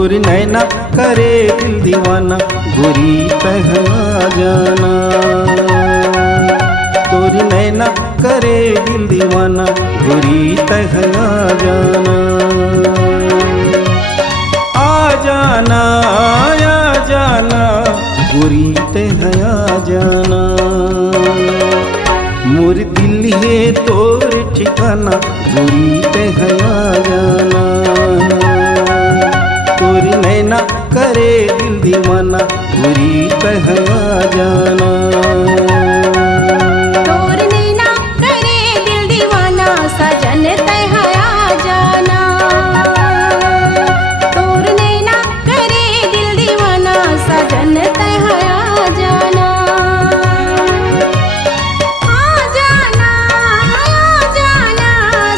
तोर नैना करे दिल दीवाना गोरी तह जाना। तोर नैना करे दिल दीवाना गोरी तह जाना। आ जाना गोरी तह जाना। मोर दिल है तोर ठिकाना गोरी तह जाना। तोर नैना करे दिल दीवाना गोरी तह जाना। तोर नैना करे दिल दीवाना सजन तह जाना। तोर नैना करे दिल दीवाना सजन तह जाना। आ जाना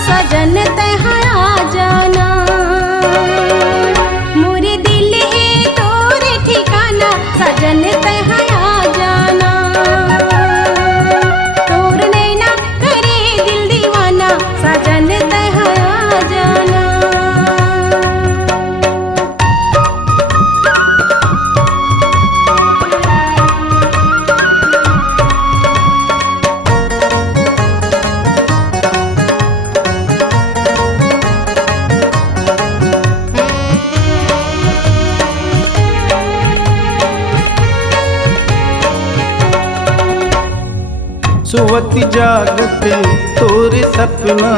सजन तह जाना। मोरे दिल है तोर ठिकाना सजन तह जाना। तोर नैना करे दिल दीवाना सजन तह जाना। सोवत जागत तोर सपना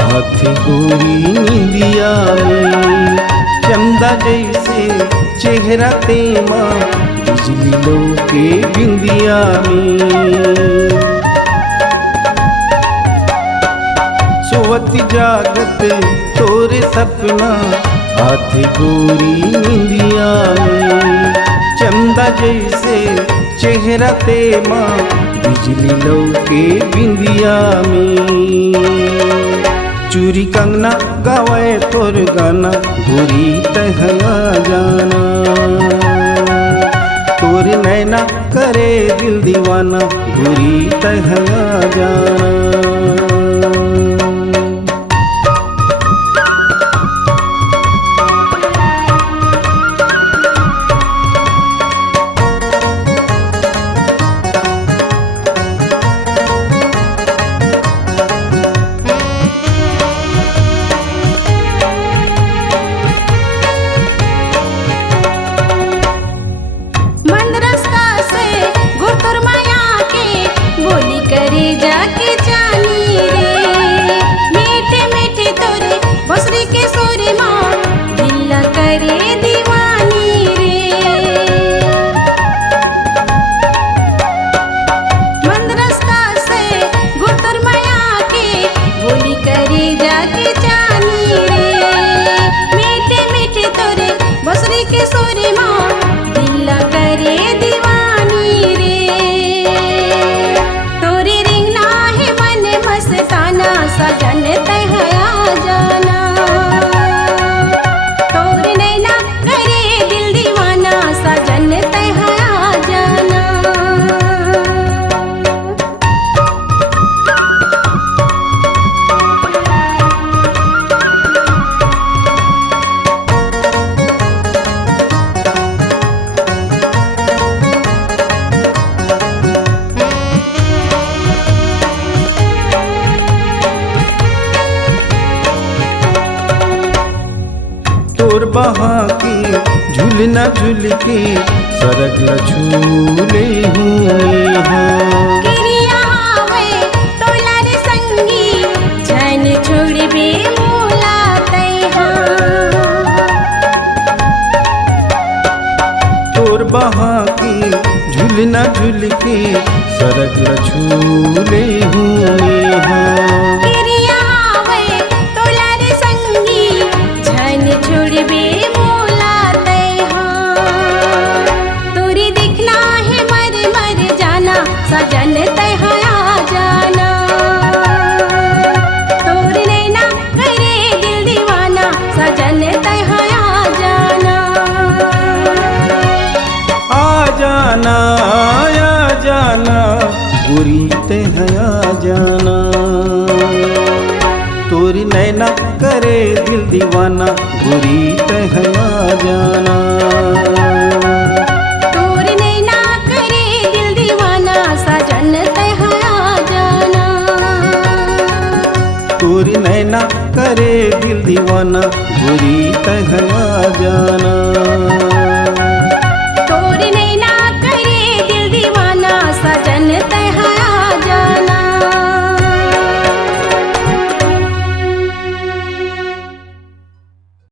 हाथी गोरी नींदिया में। चंदा जैसे चेहरा तेमा बिजली लो के बिंदिया में। सोवत जागत तोर सपना हाथी गोरी नींदिया में। चंदा जैसे चेहरा तेमा बिजली लो के बिंदिया में। चूरी कंगना गावे तोर गाना गोरी तह जाना। तोर नैना करे दिल दीवाना गोरी तह जाना। करे जाके जानी रे मीठे मीठे तोरे बसरी के सोरे माँ दिल करे दीवानी रे। मंद रास्ता से गुरतुर माया के बोली करे जाके जानी रे मीठे मीठे तोरे बसरी के सोरे माँ दिल करे दीवानी रे। मस्ताना सजन तह जाना। तोर नैना करे दिल दीवाना सजन तह जाना। तोर बहा के झूलना झूल के सरग झूले हुए हैं। गिरिया आवे तोला रे संगी जन छोड़बे मोला तैहा। तोर बहा के झूलना झूल के सरग झूले हुए हैं। गिरिया आवे तोला रे संगी जन छोड़बे मोला तैहा। तोरी दिखना है मर मर जाना सजन तह जाना। तोर नैना करे दिल दीवाना सजन तह जाना। आ जाना गोरी तह जाना। तोर नैना करे दिल दीवाना गोरी तह तह आ जाना।